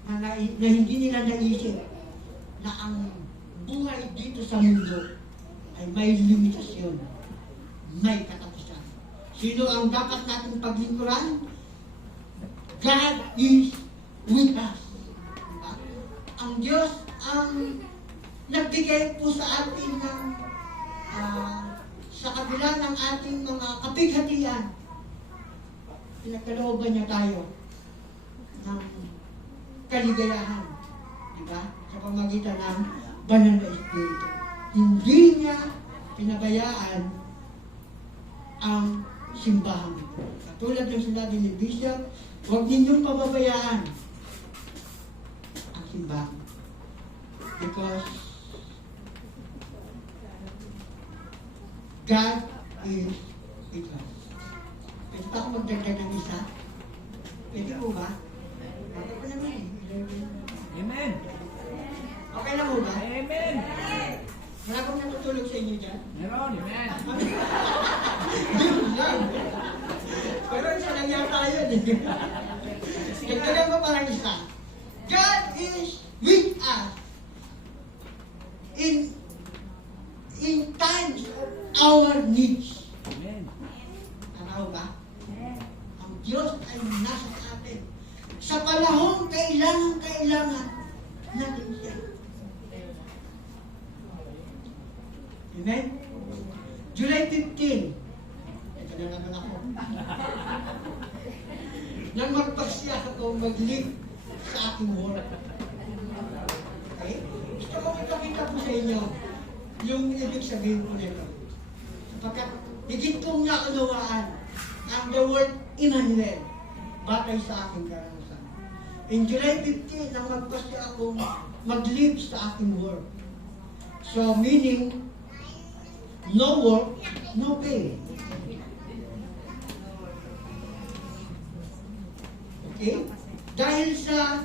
Na hindi nila naisip na ang buhay dito sa mundo ay may limitasyon, may katapusan. Sino ang dapat nating paglingkuran? God is with us. Diba? Ang Diyos ang nagbigay po sa atin ng sa kabila ng ating mga kapighatian. Pinagkalooban niya tayo ng kaligayahan, diba? Sa pamagitan ng banal na Espiritu. Hindi niya pinabayaan ang simbahan. Katulad ng sinabi ni Bishop, huwag ninyong pababayaan ang simbahan. Because God is with us. Pwede pa ako magdagdag ng isa? Pwede po ba? Okay pa naman eh. Amen. Okay na mo ba? Amen. Wala bang natutulog sa inyo dyan? Meron. Amen. Yun lang. Pero isa lang yata yun eh. Dagdagan ko parang isa. God is with us in times of our needs. Amen. Tanaw ba? Ang Diyos ay nasa atin. Sa panahon kailangan natin siya. Amen? July 15. Ito na naman ako. Nang magpasya ako mag-lead sa aking work. Okay? Gusto kong ipakita po sa inyo yung ibig sabihin ko nito. Sapagkat higit kong naunawaan ang the word Emmanuel batay sa aking karanasan. In July 15, nang magpasya akong mag-lead sa aking work. So meaning, no work, no pay. Okay? Dahil sa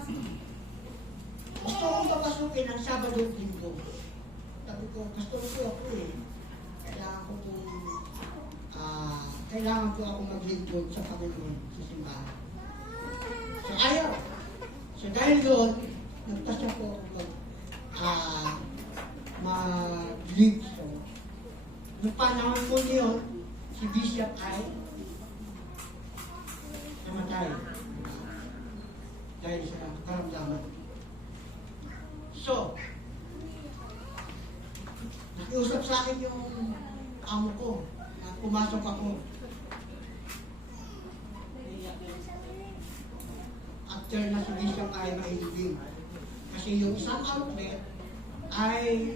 gusto kong papasukin ang Sabado at Linggo. Sabi ko, pastor ko ako eh. Kailangan ko ako maglingkod sa Panginoon sa simbahan. So ayaw. So dahil doon, nagtasya ko ako mag-lead. So, noong panahon po niyon, si Bishop ay namatay. Dahil sa karamdaman. So, nakiusap sa akin yung amo ko na pumasok ako. After na si Bishop ay mailibing. Kasi yung isang outlet ay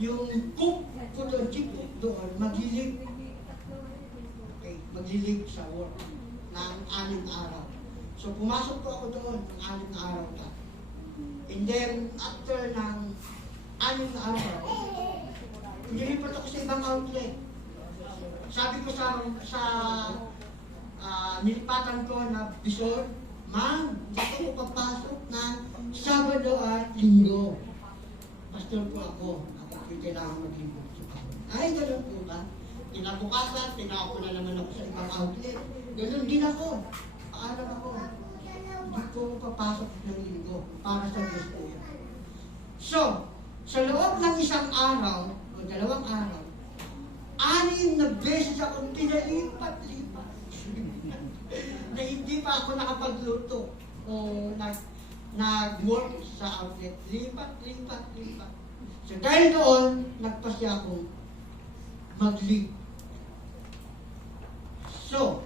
yung cook ko doon, chief cook doon, maglilig. Okay, maglilig sa work ng 6 araw. So pumasok po ako doon ng 6 araw na. And then, after ng 6 araw, nilipat ako sa ibang outlet. Sabi ko sa nilipatan ko na bisor, ma'am, gusto ko papasok na Sabado at Linggo. Pastor po ako kailangan maglingkod sa Panginoon. Ay, gano'n po ba? Kinabukasan, tinako na naman ako sa ibang outlet. Gano'n din ako. Paalam ako. Hindi ko papasok ng linggo para sa Diyos ko yan. So, sa loob ng 1 araw, o 2 araw, 6 na beses akong pinalipat-lipat. Na hindi pa ako nakapagluto. o nag-work sa outlet. Lipat. So dahil doon, nagpasya akong mag-leave. So,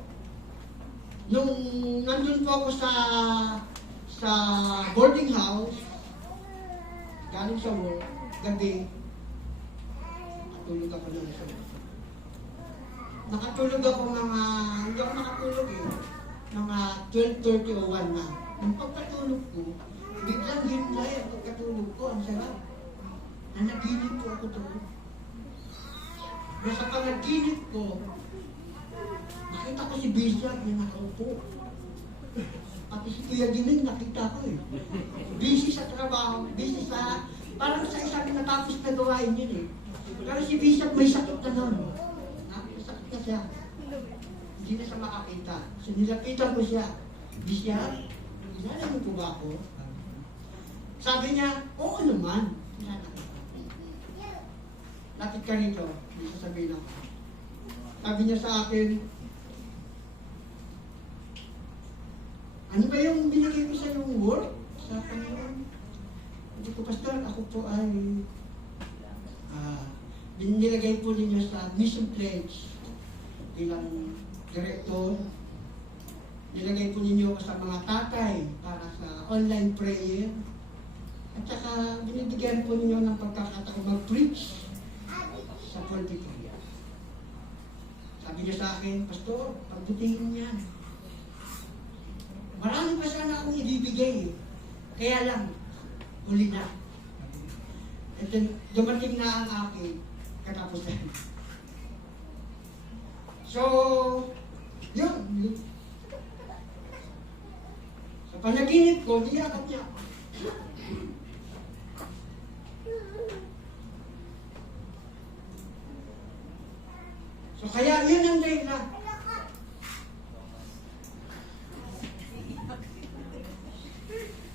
nung nandun po ako sa boarding house, galing sa work, gabi, nakatulog ako ng isa. Nakatulog ako hindi ako nakatulog mga 12:30 o 1 na. Nung pagkatulog ko, biglang hinlay ang pagkatulog ko, ang sarap. Nanaginip po ako doon. Nasa panaginip ko, nakita ko si Bishop na nakaupo. Pati si Kuya Giling nakita ko Busy sa trabaho, busy sa, parang sa isang natapos na gawain yun Pero si Bishop may sakit na nun. May sakit na siya. Hindi na siya makakita. So nilapitan ko siya. Bishop, kilala mo po ba ako? Sabi niya, oo naman. Lapit ka rito. Hindi sasabihin ako. Sabi niya sa akin, ano ba yung binigay ko sa yung work? Sa Panginoon? Hindi ko, Pastor, ako po ay nilagay po ninyo sa mission pledge bilang director. Nilagay po ninyo sa mga tatay para sa online prayer. At saka binibigyan po ninyo ng pagkakataon mag-preach sa pulpito. Sabi niya sa akin, Pastor, pagbutihin niyan. Marami pa sana akong ibibigay Kaya lang, huli na. At then, dumating na ang aking katapusan. So, yun. Sa panaginip ko, niyakap niya ako. So, kaya yun ang dahilan.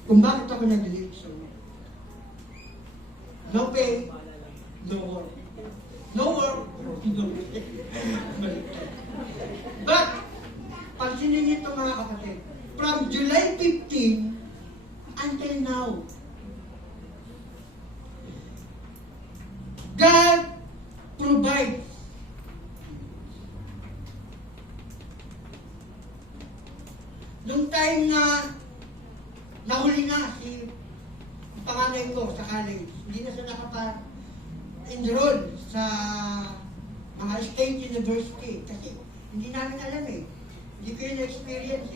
Kung bakit ako nag-leave, so, no pay, no work. No work, no pay. But, pansinin nito mga kapatid, from July 15 until now, God provides. Nung time na nahuli na si panganay ko sa college, hindi na siya nakapag-enroll sa mga state university kasi hindi namin alam hindi ko yun experience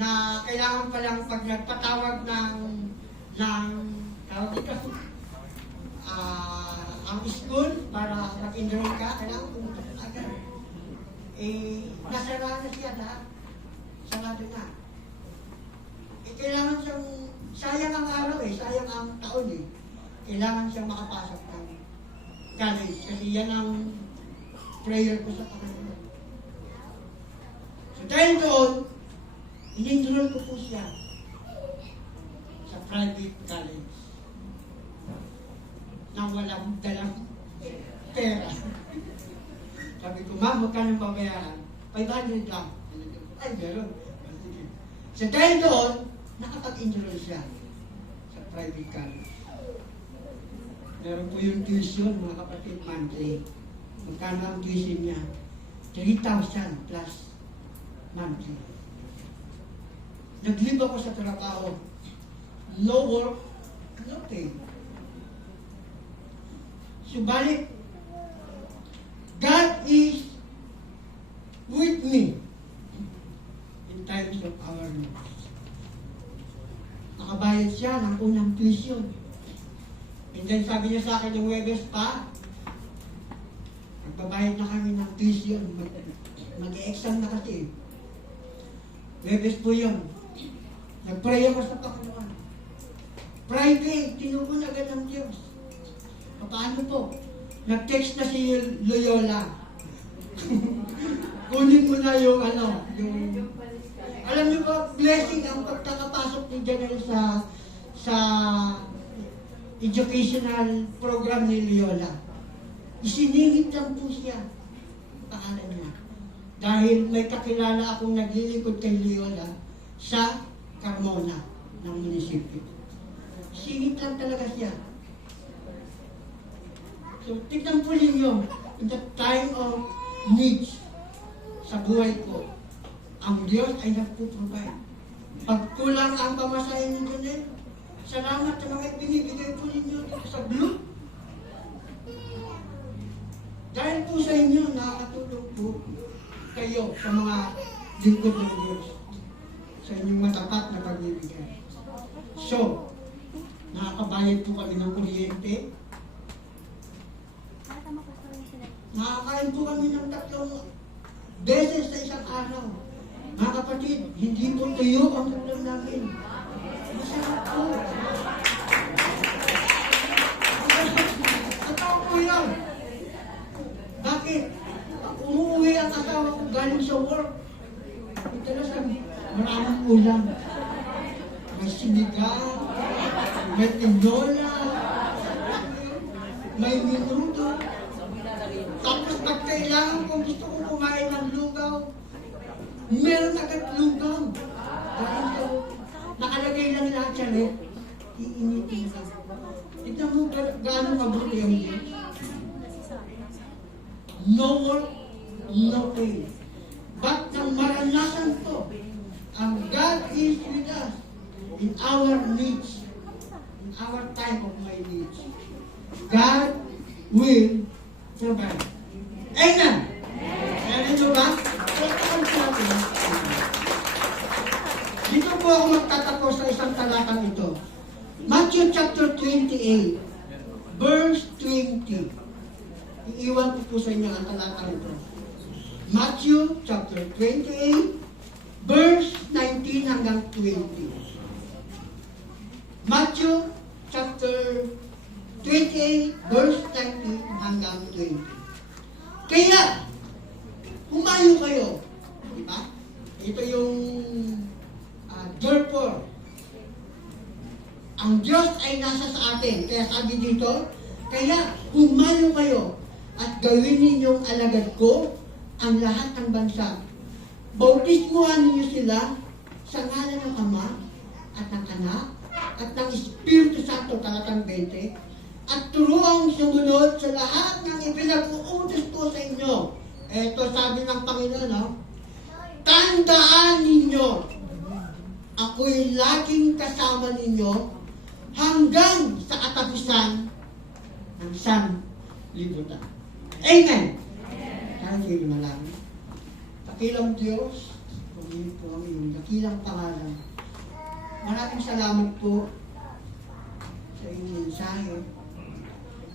na kailangan palang pag nagpatawag ng tawag ito, ang school para mag-enroll ka, kailangan pumunta ka agad. Nasara na siya lahat. Sarado na. Kailangan siyang, sayang ang araw sayang ang taon Kailangan siyang makapasok ng college kasi yan ang prayer ko sa Panginoon. So dahil doon, in-enroll ko po siya sa private college na walang dalang pera. Sabi ko, ma'am, magkano babayaran? 500 lang. Ay, meron. So dahil doon, nakapag-enroll siya sa private college. Meron po yung tuition, mga kapatid, monthly. Magkano ang tuition niya? 3,000 plus monthly. Nag-leave ako sa trabaho. No work, no pay. Subalit, God is with me in times of our needs. Nakabayad siya ng unang tuition. And then sabi niya sa akin yung Webes pa, nagbabayad na kami ng tuition. Mag-e-exam na kasi. Webes po yun. Nag-pray ako sa Panginoon. Friday, tinubon agad ng Diyos. Paano po? Nag-text na si Loyola. Kunin mo na yung alam niyo ba, blessing ang pagkakapasok ni Janelle sa educational program ni Loyola. Isiningit lang po siya. Pangalan niya. Dahil may kakilala akong naglilingkod kay Loyola sa Carmona ng munisipyo. Singit lang talaga siya. So, tignan po ninyo, in the time of needs sa buhay ko, ang Diyos ay nagpo-provide. Pag kulang ang pamasahin ninyo din, salamat sa mga binibigay po ninyo dito sa Blue. Dahil po sa inyo, nakakatulong po kayo sa mga lingkod ng Diyos sa inyong matapat na pagbibigay. So, nakakabayad po kami ng kuryente. Nakakain po kami ng 3 beses sa isang araw. Mga kapatid, hindi po tuyo ang ulam namin. Masarap po. Totoo po yan. Bakit? Pag umuwi ang asawa ko galing sa work, madalas maraming ulam. May sinigang, may tinola, may minuto. Tapos pag kailangan kung gusto kong kumain ng lugaw, meron agad lugaw. Dahil so, nakalagay lang lahat siya rin, iinitin ka. Tignan mo gaano mabuti ang Diyos. No work, no pay. But nang maranasan ko, ang God is with us in our needs, in our time of my needs. God will provide. Amen! Amen nyo ba? Dito po ako magtatapos sa isang talakang ito. Matthew chapter 28, verse 20. Iiwan ko po sa inyo ang talakang ito. Matthew chapter 28, verse 19 hanggang 20. Matthew chapter 28, verse 19 hanggang 20. Kaya, humayo kayo. Diba? Ito yung therefore, ang Diyos ay nasa sa atin. Kaya sabi dito, kaya humayo kayo at gawin ninyong alagad ko ang lahat ng bansa. Bautismuhan ninyo sila sa ngalan ng Ama at ng Anak at ng Espiritu Santo, talatang 20, at turuang sumunod sa lahat ng ipinag-uutos ko sa inyo. Ito sabi ng Panginoon, no? Tandaan ninyo, ako'y laging kasama ninyo hanggang sa katapusan ng sanlibutan. Amen! Kaya kayo lumalangin. Dakilang Diyos, pumili po kami yung dakilang pangalan. Maraming salamat po sa inyong mensahe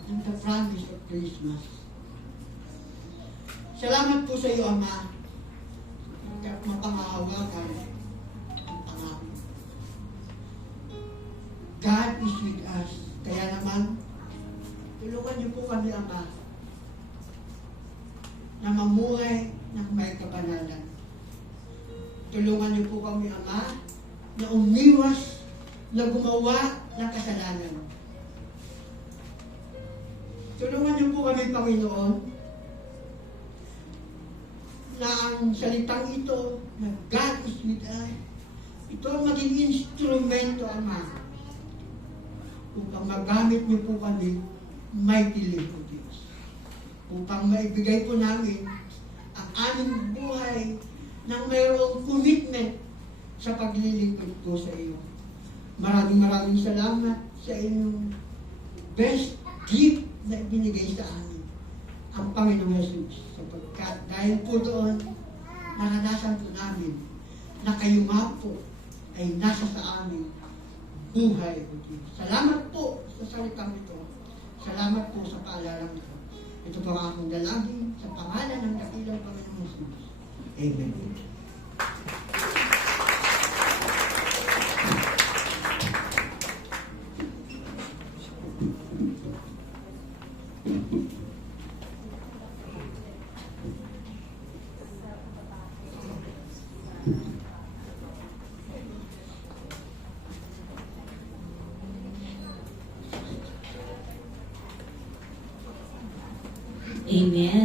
ng The Promise of Christmas. Salamat po sa iyo, Ama, at mapangahawakan ang pangako. God is with us. Kaya naman, tulungan niyo po kami, Ama, na mamuhay ng may kabanalan. Tulungan niyo po kami, Ama, na umiwas na gumawa ng kasalanan. Tulungan niyo po kami, Panginoon, na ang salitang ito, na God is with us, ito ang maging instrumento, Ama, upang magamit niyo po kami mightily, O Diyos. Upang maibigay po namin ang aming buhay ng mayroong commitment sa paglilingkod ko sa iyo. Maraming salamat sa inyong best gift na ibinigay sa amin, ang Panginoong Jesus. Sapagkat dahil po doon, naranasan po namin na kayo nga po ay nasa sa amin buhay. Salamat po sa salitang ito. Salamat po sa paalalang ito. Ito po ang akong dalangin sa pangalan ng dakilang Panginoong Jesus. Amen. Amen.